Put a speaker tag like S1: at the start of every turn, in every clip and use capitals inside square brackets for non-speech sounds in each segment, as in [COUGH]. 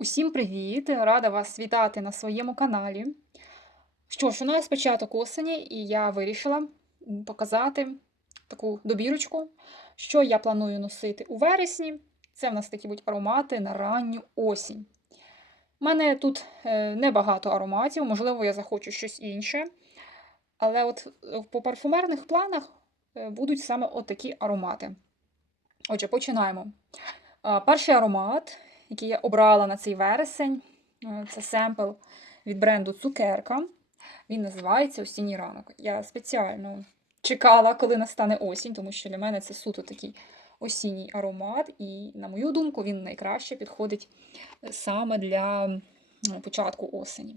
S1: Усім привіт! Рада вас вітати на своєму каналі. Що ж, у нас початок осені, і я вирішила показати таку добірочку, що я планую носити у вересні. Це в нас такі будуть аромати на ранню осінь. У мене тут е, небагато ароматів, можливо, я захочу щось інше. Але от е, по парфумерних планах е, будуть саме отакі аромати. Отже, починаємо. Перший аромат, який я обрала на цей вересень, е, це семпл від бренду Цукерка. Він називається Осінній ранок. Я спеціально чекала, коли настане осінь, тому що для мене це суто такий осінній аромат, і, на мою думку, він найкраще підходить саме для початку осені.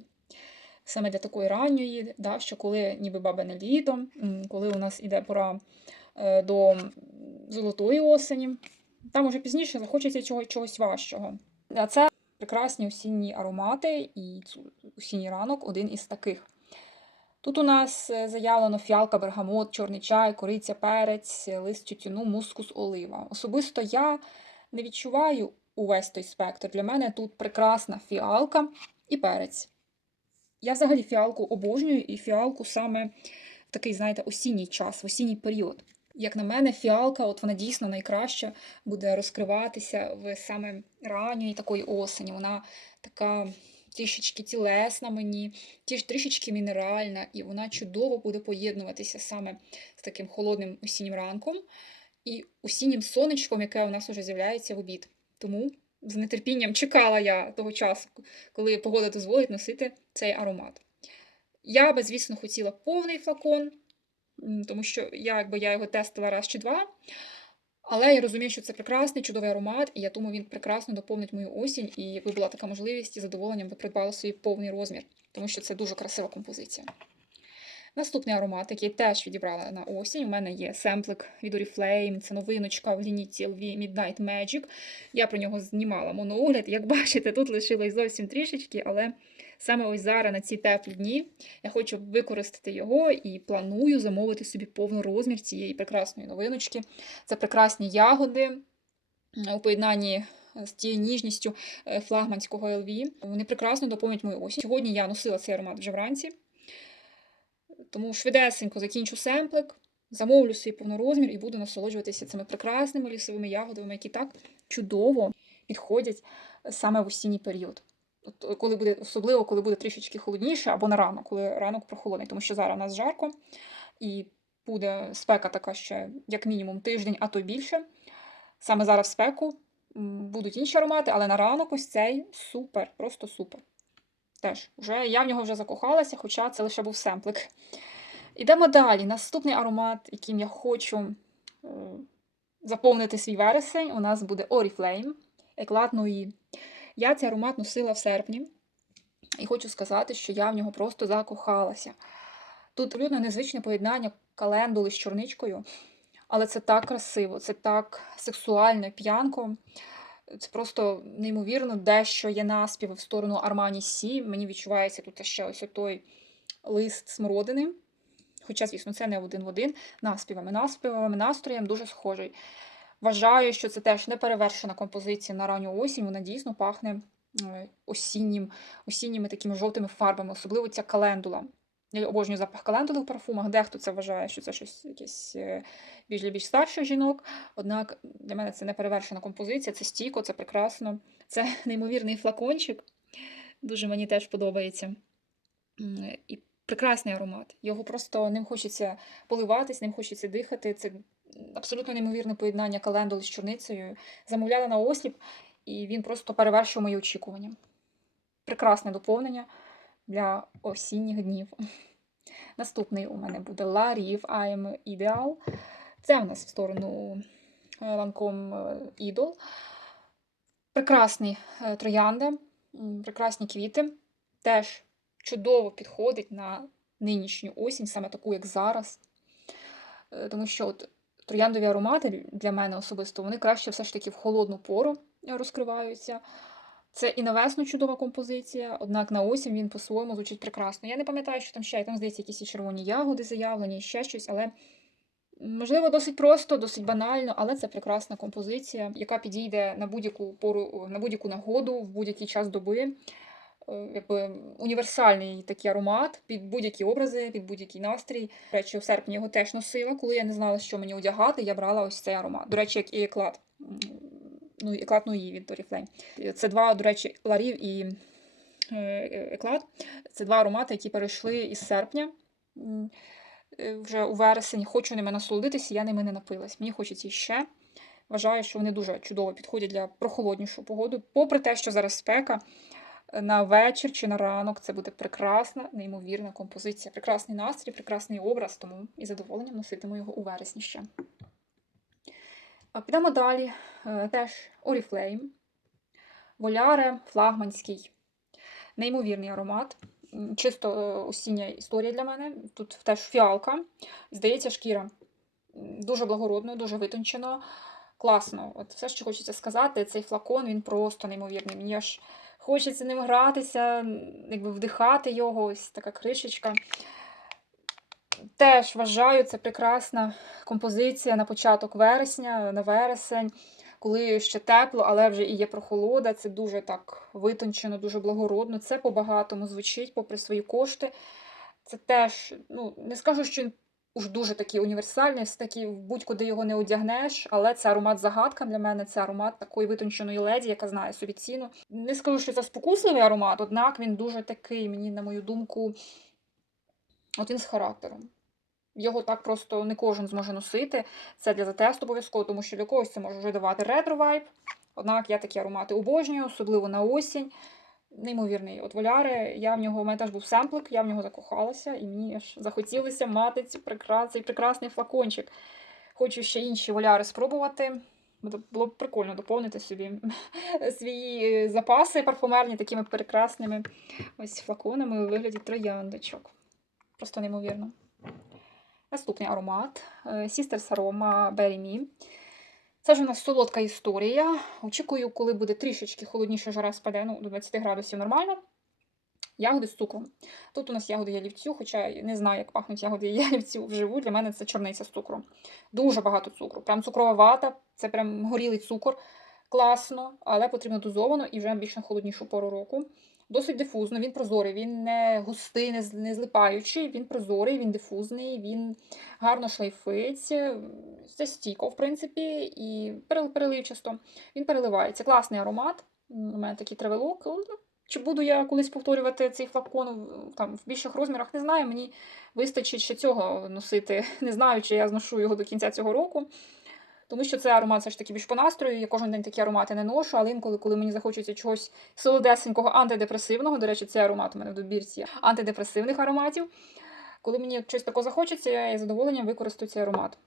S1: Саме для такої ранньої, да, що коли ніби бабине літо, коли у нас іде пора е, до золотої осені, там уже пізніше захочеться чогось, чогось важчого. А це прекрасні осінні аромати, і осінній ранок один із таких. Тут у нас е, заявлено фіалка, бергамот, чорний чай, кориця, перець, лист тютюну, мускус, олива. Особисто я не відчуваю увесь той спектр. Для мене тут прекрасна фіалка і перець. Я взагалі фіалку обожнюю і фіалку саме в такий, знаєте, осінній час, в осінній період. Як на мене, фіалка, от вона дійсно найкраще буде розкриватися в саме ранньої такої осені. Вона така трішечки тілесна мені, трішечки мінеральна, і вона чудово буде поєднуватися саме з таким холодним осіннім ранком і осіннім сонечком, яке у нас вже з'являється в обід. Тому з нетерпінням чекала я того часу, коли погода дозволить носити цей аромат. Я би, звісно, хотіла повний флакон, тому що я, якби я його тестила раз чи два. Але я розумію, що це прекрасний, чудовий аромат, і я думаю, він прекрасно доповнить мою осінь. І якби була така можливість, із задоволенням би придбала собі повний розмір, тому що це дуже красива композиція. Наступний аромат, який я теж відібрала на осінь. У мене є семплик від Oriflame, це новиночка в лінійці LV Midnight Magic. Я про нього знімала моноогляд. Як бачите, тут лишилось зовсім трішечки, але саме ось зараз на ці теплі дні я хочу використати його і планую замовити собі повний розмір цієї прекрасної новиночки. Це прекрасні ягоди у поєднанні з тією ніжністю е, флагманського LV. Вони прекрасно доповнять мою осінь. Сьогодні я носила цей аромат вже вранці, тому швидесенько закінчу семплик, замовлю свій повнорозмір і буду насолоджуватися цими прекрасними лісовими ягодами, які так чудово підходять саме в осінній період. От, коли буде, особливо, коли буде трішечки холодніше, або на ранок, коли ранок прохолодний, тому що зараз у нас жарко і буде спека така ще як мінімум тиждень, а то більше. Саме зараз в спеку будуть інші аромати, але на ранок ось цей супер, просто супер. Теж вже я в нього вже закохалася, хоча це лише був семплик. Ідемо далі. Наступний аромат, яким я хочу е, заповнити свій вересень, у нас буде Oriflame Nuit. Я цей аромат носила в серпні, і хочу сказати, що я в нього просто закохалася. Тут абсолютно незвичне поєднання календули з чорничкою, але це так красиво, це так сексуально, п'янко. Це просто неймовірно, дещо є наспіви в сторону Армані Сі. Мені відчувається тут ще ось той лист смородини. Хоча, звісно, це не один в один. Наспівами, наспівами, настроєм дуже схожий. Вважаю, що це теж неперевершена композиція на ранню осінь. Вона дійсно пахне осіннім, осінніми такими жовтими фарбами, особливо ця календула. Я обожнюю запах календули в парфумах. Дехто це вважає, що це щось якесь е, більш більш старших жінок. Однак для мене це неперевершена композиція, це стійко, це прекрасно. Це [LAUGHS] неймовірний флакончик. Дуже мені теж подобається. І прекрасний аромат. Його просто ним хочеться поливатись, ним хочеться дихати. Це абсолютно неймовірне поєднання календули з чорницею. Замовляла на осліп, і він просто перевершив мої очікування. Прекрасне доповнення для осінніх днів. [LAUGHS] Наступний у мене буде La Rive I Ideal. Це у нас в сторону е, Lancome Idol. Прекрасний е, троянда, прекрасні квіти. Теж чудово підходить на нинішню осінь, саме таку, як зараз. Е, Тому що от трояндові аромати для мене особисто вони краще все ж таки в холодну пору е, розкриваються. Це і на весну чудова композиція, однак на осінь він по-своєму звучить прекрасно. Я не пам'ятаю, що там ще, там, здається, якісь і червоні ягоди заявлені, ще щось, але Можливо, досить просто, досить банально, але це прекрасна композиція, яка підійде на будь-яку пору, на будь-яку нагоду, в будь-який час доби. Е, Якби універсальний такий аромат під будь-які образи, під будь-який настрій. До речі, в серпні його теж носила. Коли я не знала, що мені одягати, я брала ось цей аромат. До речі, як і еклад. Ну, еклад Нуї від Oriflame. Це два, до речі, ларів і е, еклад. Це два аромати, які перейшли із серпня. Е, Вже у вересень хочу ними насолодитися, я ними не напилась. Мені хочеться іще. Вважаю, що вони дуже чудово підходять для прохолоднішої погоди. Попри те, що зараз спека, е, на вечір чи на ранок це буде прекрасна, неймовірна композиція, прекрасний настрій, прекрасний образ, тому із задоволенням носитиму його у вересні ще. Підемо далі. Е, Теж Oriflame. Воляре, флагманський. Неймовірний аромат. Чисто е, осіння історія для мене. Тут теж фіалка. Здається, шкіра. Дуже благородно, дуже витончено. Класно. От все, що хочеться сказати, цей флакон він просто неймовірний. Мені аж хочеться ним гратися, якби вдихати його, ось така кришечка. Теж вважаю, це прекрасна композиція на початок вересня, на вересень, коли ще тепло, але вже і є прохолода. Це дуже так витончено, дуже благородно. Це по-багатому звучить, попри свої кошти. Це теж, ну, не скажу, що він уж дуже такий універсальний, все таки будь-куди його не одягнеш, але це аромат загадка для мене, це аромат такої витонченої леді, яка знає собі ціну. Не скажу, що це спокусливий аромат, однак він дуже такий, мені, на мою думку, от він з характером. Його так просто не кожен зможе носити. Це для затесту обов'язково, тому що для когось це може вже давати ретро-вайб. Однак я такі аромати обожнюю, особливо на осінь. Неймовірний. От воляри, я в нього, у мене теж був семплик, я в нього закохалася, і мені аж захотілося мати цю прекра... цей прекрасний флакончик. Хочу ще інші воляри спробувати. Було б прикольно доповнити собі [LAUGHS] свої запаси парфумерні такими прекрасними ось флаконами у вигляді трояндочок. Просто неймовірно. Наступний аромат е, Sisters Aroma Berry Me. Це ж у нас солодка історія. Очікую, коли буде трішечки холодніше жара спаде, ну, до 20 градусів нормально. Ягоди з цукром. Тут у нас ягоди ялівцю, хоча не знаю, як пахнуть ягоди [LAUGHS] ялівцю вживу. Для мене це чорниця з цукром. Дуже багато цукру. Прям цукрова вата, це прям горілий цукор. Класно, але потрібно дозовано і вже більш на холоднішу пору року. Досить дифузно, він прозорий, він не густий, не злипаючий, він прозорий, він дифузний, він гарно шлейфить. Це стійко, в принципі, і перел- переливчасто. Він переливається. Класний аромат. У мене такий тревелок. Ну, Чи буду я колись повторювати цей флакон там, в більших розмірах, не знаю. Мені вистачить ще цього носити. [LAUGHS] Не знаю, чи я зношу його до кінця цього року. Тому що це аромат все ж таки більш по настрою. Я кожен день такі аромати не ношу, але інколи, коли мені захочеться чогось солодесенького, антидепресивного, до речі, цей аромат у мене в добірці антидепресивних ароматів. Коли мені щось такого захочеться, я із задоволенням використаю цей аромат.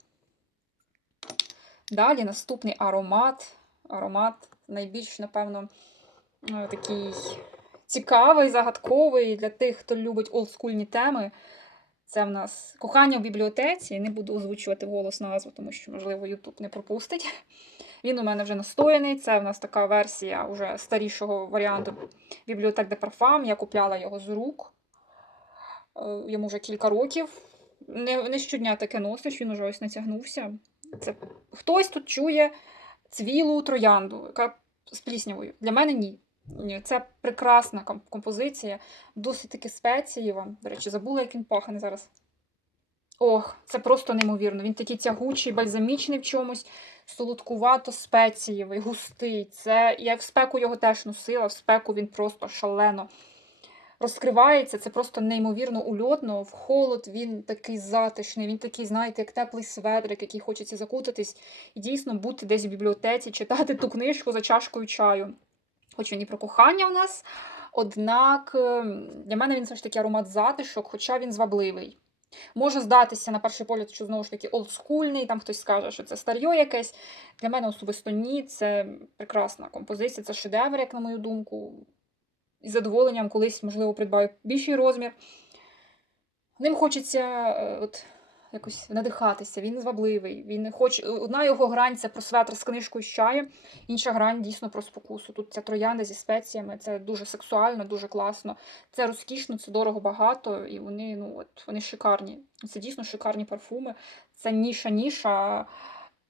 S1: Далі наступний аромат. Аромат найбільш, напевно, е, такий цікавий, загадковий для тих, хто любить олдскульні теми. Це в нас кохання в бібліотеці. Не буду озвучувати вголос назву, тому що, можливо, YouTube не пропустить. Він у мене вже настояний. Це в нас така версія вже старішого варіанту бібліотек де парфам. Я купляла його з рук. Е, Йому вже кілька років. Не, не щодня таке носиш, він уже ось натягнувся. Це хтось тут чує цвілу троянду, яка з пліснявою. Для мене ні. Це прекрасна композиція, досить таки спецієва. До речі, забула, як він пахне зараз. Ох, це просто неймовірно. Він такий тягучий, бальзамічний в чомусь, солодкувато спецієвий, густий. Це я в спеку його теж носила, в спеку він просто шалено розкривається. Це просто неймовірно ульотно. В холод він такий затишний, він такий, знаєте, як теплий светрик, який хочеться закутатись, і дійсно бути десь в бібліотеці, читати ту книжку за чашкою чаю. Хоч він і про кохання в нас. Однак е, для мене він все ж таки аромат затишок, хоча він звабливий. Може здатися на перший погляд, що знову ж таки олдскульний, там хтось скаже, що це старьо якесь. Для мене особисто ні, це прекрасна композиція, це шедевр, як на мою думку. Із задоволенням колись, можливо, придбаю більший розмір. Ним хочеться е, от, якось надихатися. Він звабливий. Він хоч одна його грань це про светр з книжкою з чаю, інша грань дійсно про спокусу. Тут ця троянда зі спеціями, це дуже сексуально, дуже класно. Це розкішно, це дорого багато, і вони, ну от вони шикарні. Це дійсно шикарні парфуми. Це ніша, ніша.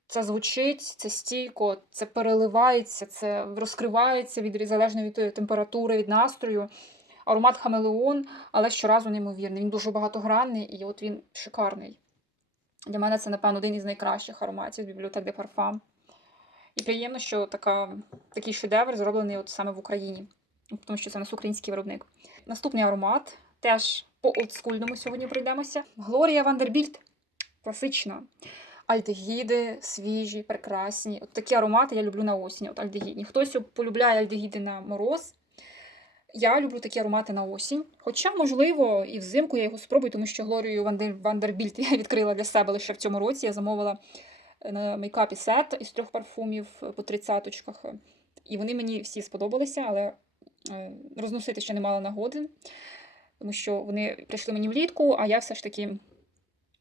S1: Це звучить, це стійко, це переливається, це розкривається від залежно від е, температури, від настрою. Аромат хамелеон, але щоразу неймовірний. Він дуже багатогранний і от він шикарний. Для мене це, напевно, один із найкращих ароматів бібліотек де парфам. І приємно, що така, такий шедевр зроблений от саме в Україні, тому що це у нас український виробник. Наступний аромат теж по олдскульному сьогодні пройдемося. Глорія Вандербільт. Класична. Альдегіди, свіжі, прекрасні. От такі аромати я люблю на осінь. От альдегідні. Хтось полюбляє альдегіди на мороз. Я люблю такі аромати на осінь. Хоча, можливо, і взимку я його спробую, тому що Глорію Вандербільт [LAUGHS] я відкрила для себе лише в цьому році. Я замовила е, на мейкапі сет із трьох парфумів е, по тридцяточках. І вони мені всі сподобалися, але е, розносити ще не мала нагоди, тому що вони прийшли мені влітку, а я все ж таки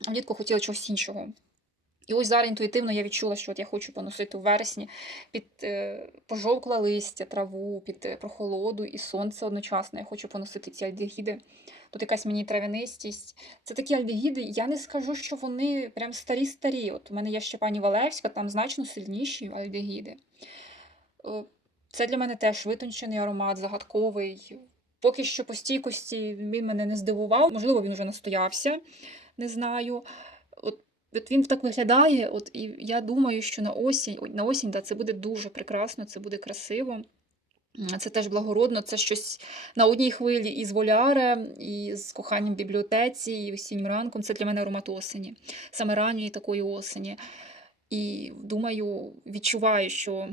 S1: влітку хотіла чогось іншого. І ось зараз інтуїтивно я відчула, що от я хочу поносити у вересні під е, пожовкле листя, траву, під е, прохолоду і сонце одночасно. Я хочу поносити ці альдегіди. Тут якась мені травянистість. Це такі альдегіди, я не скажу, що вони прям старі-старі. От у мене є ще пані Валевська, там значно сильніші альдегіди. Е, Це для мене теж витончений аромат, загадковий. Поки що по стійкості він мене не здивував. Можливо, він вже настоявся, не знаю. От він так виглядає, от і я думаю, що на осінь, на осінь да, це буде дуже прекрасно, це буде красиво. Це теж благородно, це щось на одній хвилі із воляре, і з коханням в бібліотеці, і осіннім ранком. Це для мене аромат осені, саме ранньої такої осені. І думаю, відчуваю, що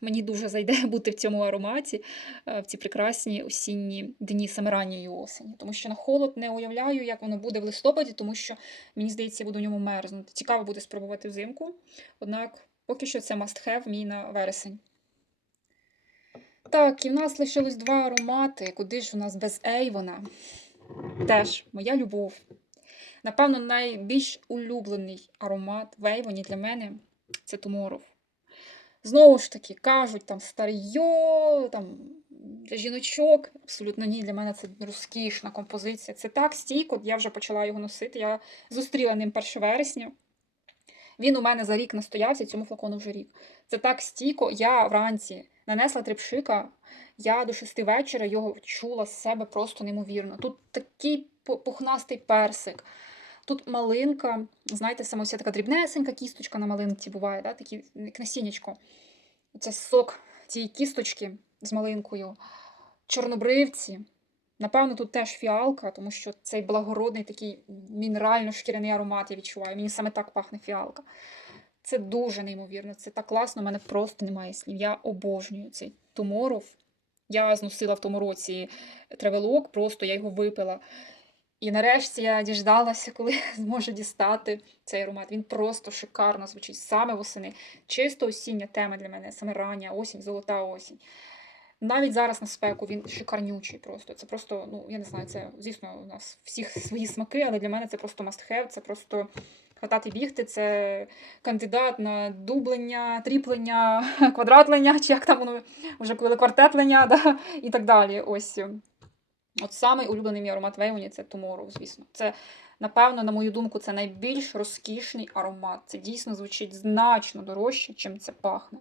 S1: мені дуже зайде [LAUGHS] бути в цьому ароматі е, в ці прекрасні осінні дні саме ранньої осені. Тому що на холод не уявляю, як воно буде в листопаді, тому що мені здається, я буду в ньому мерзнути. Цікаво буде спробувати взимку. Однак, поки що це must have мій на вересень. Так, і в нас лишилось два аромати. Куди ж у нас без Ейвона? Теж моя любов. Напевно, найбільш улюблений аромат в Ейвоні для мене це Tomorrow. Знову ж таки, кажуть, там старйо, там для жіночок. Абсолютно ні, для мене це розкішна композиція. Це так стійко, я вже почала його носити. Я зустріла ним 1 вересня. Він у мене за рік настоявся, цьому флакону вже рік. Це так стійко. Я вранці нанесла трипшика, я до шести вечора його чула з себе просто неймовірно. Тут такий пу- пухнастий персик. Тут малинка, знаєте, саме ось така дрібнесенька кісточка на малинці буває, да? такі, насіннячко. Це сок цієї кісточки з малинкою. Чорнобривці. Напевно, тут теж фіалка, тому що цей благородний такий мінерально-шкіряний аромат я відчуваю. Мені саме так пахне фіалка. Це дуже неймовірно, це так класно, у мене просто немає слів. Я обожнюю цей туморов. Я зносила в тому році тревелок, просто я його випила. І нарешті я діждалася, коли [LAUGHS] зможу дістати цей аромат. Він просто шикарно звучить саме восени. Чисто осіння тема для мене, саме рання осінь, золота осінь. Навіть зараз на спеку він шикарнючий просто. Це просто, ну я не знаю, це звісно у нас всіх [LAUGHS] свої смаки, але для мене це просто must have, це просто хватати бігти, це кандидат на дублення, тріплення, [LAUGHS] квадратлення, чи як там воно вже коли квартетлення, да, і так далі. Ось. От самий улюблений мій аромат Вейвоні це Tomorrow, звісно. Це, напевно, на мою думку, це найбільш розкішний аромат. Це дійсно звучить значно дорожче, чим це пахне.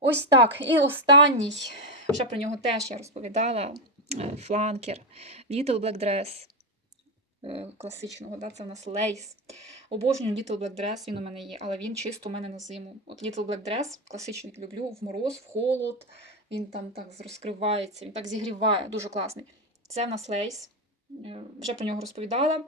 S1: Ось так. І останній, вже про нього теж я розповідала. е, Фланкер, Little Black Dress е, класичного, да? це в нас лейс. Обожнюю Little Black Dress, він у мене є, але він чисто у мене на зиму. От Little Black Dress, класичний люблю, в мороз, в холод. Він там так розкривається, він так зігріває, дуже класний. Це в нас лейс. е, Вже про нього розповідала.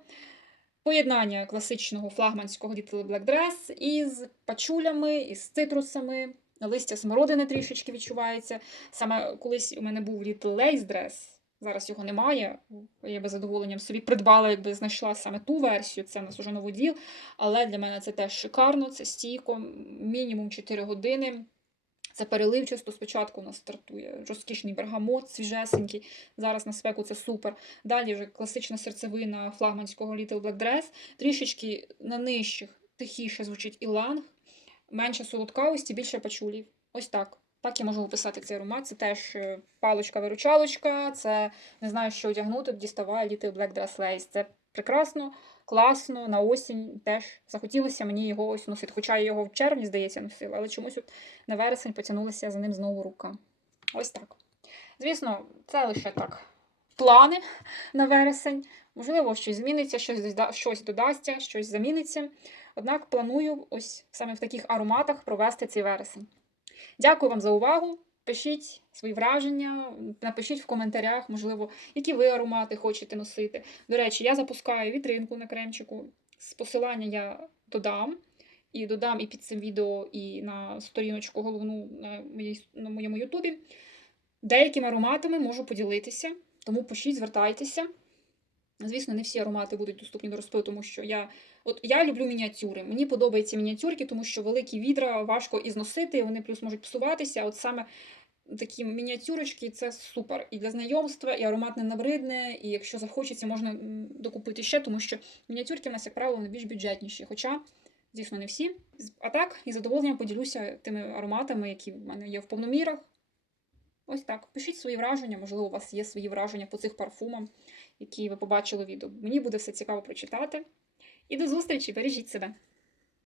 S1: Поєднання класичного флагманського Little Black Dress із пачулями, із цитрусами. Листя смородини трішечки відчувається. Саме колись у мене був Little Lace Dress, зараз його немає. Я би задоволенням собі придбала, якби знайшла саме ту версію. Це в нас уже новоділ. Але для мене це теж шикарно, це стійко, мінімум 4 години. Це переливчасто. Спочатку у нас стартує розкішний бергамот, свіжесенький. Зараз на спеку це супер. Далі вже класична серцевина флагманського Little Black Dress. Трішечки на нижчих тихіше звучить іланг, менше солодкавості, більше пачулів. Ось так. Так я можу описати цей аромат. Це теж е, паличка-виручалочка, це не знаю, що одягнути, діставає Little Black Dress Lace. Це прекрасно, класно, на осінь теж захотілося мені його ось носити. Хоча я його в червні, здається, носила, але чомусь от на вересень потягнулася за ним знову рука. Ось так. Звісно, це лише так. Плани на вересень. Можливо, щось зміниться, щось, щось додасться, щось заміниться. Однак планую ось саме в таких ароматах провести цей вересень. Дякую вам за увагу. Пишіть свої враження, напишіть в коментарях, можливо, які ви аромати хочете носити. До речі, я запускаю вітринку на кремчику. З посилання я додам. І додам і під цим відео, і на сторіночку головну на, моїй, на моєму Ютубі. Деякими ароматами можу поділитися, тому пишіть, звертайтеся. Звісно, не всі аромати будуть доступні до розпилу, тому що я, от, я люблю мініатюри. Мені подобаються мініатюрки, тому що великі відра важко і зносити, вони плюс можуть псуватися. От саме такі мініатюрочки це супер. І для знайомства, і аромат не набридне, і якщо захочеться, можна докупити ще, тому що мініатюрки в нас, як правило, найбільш бюджетніші. Хоча, звісно, не всі. А так, із задоволенням поділюся тими ароматами, які в мене є в повномірах. Ось так. Пишіть свої враження, можливо, у вас є свої враження по цих парфумам, які ви побачили в відео. Мені буде все цікаво прочитати. І до зустрічі, бережіть себе!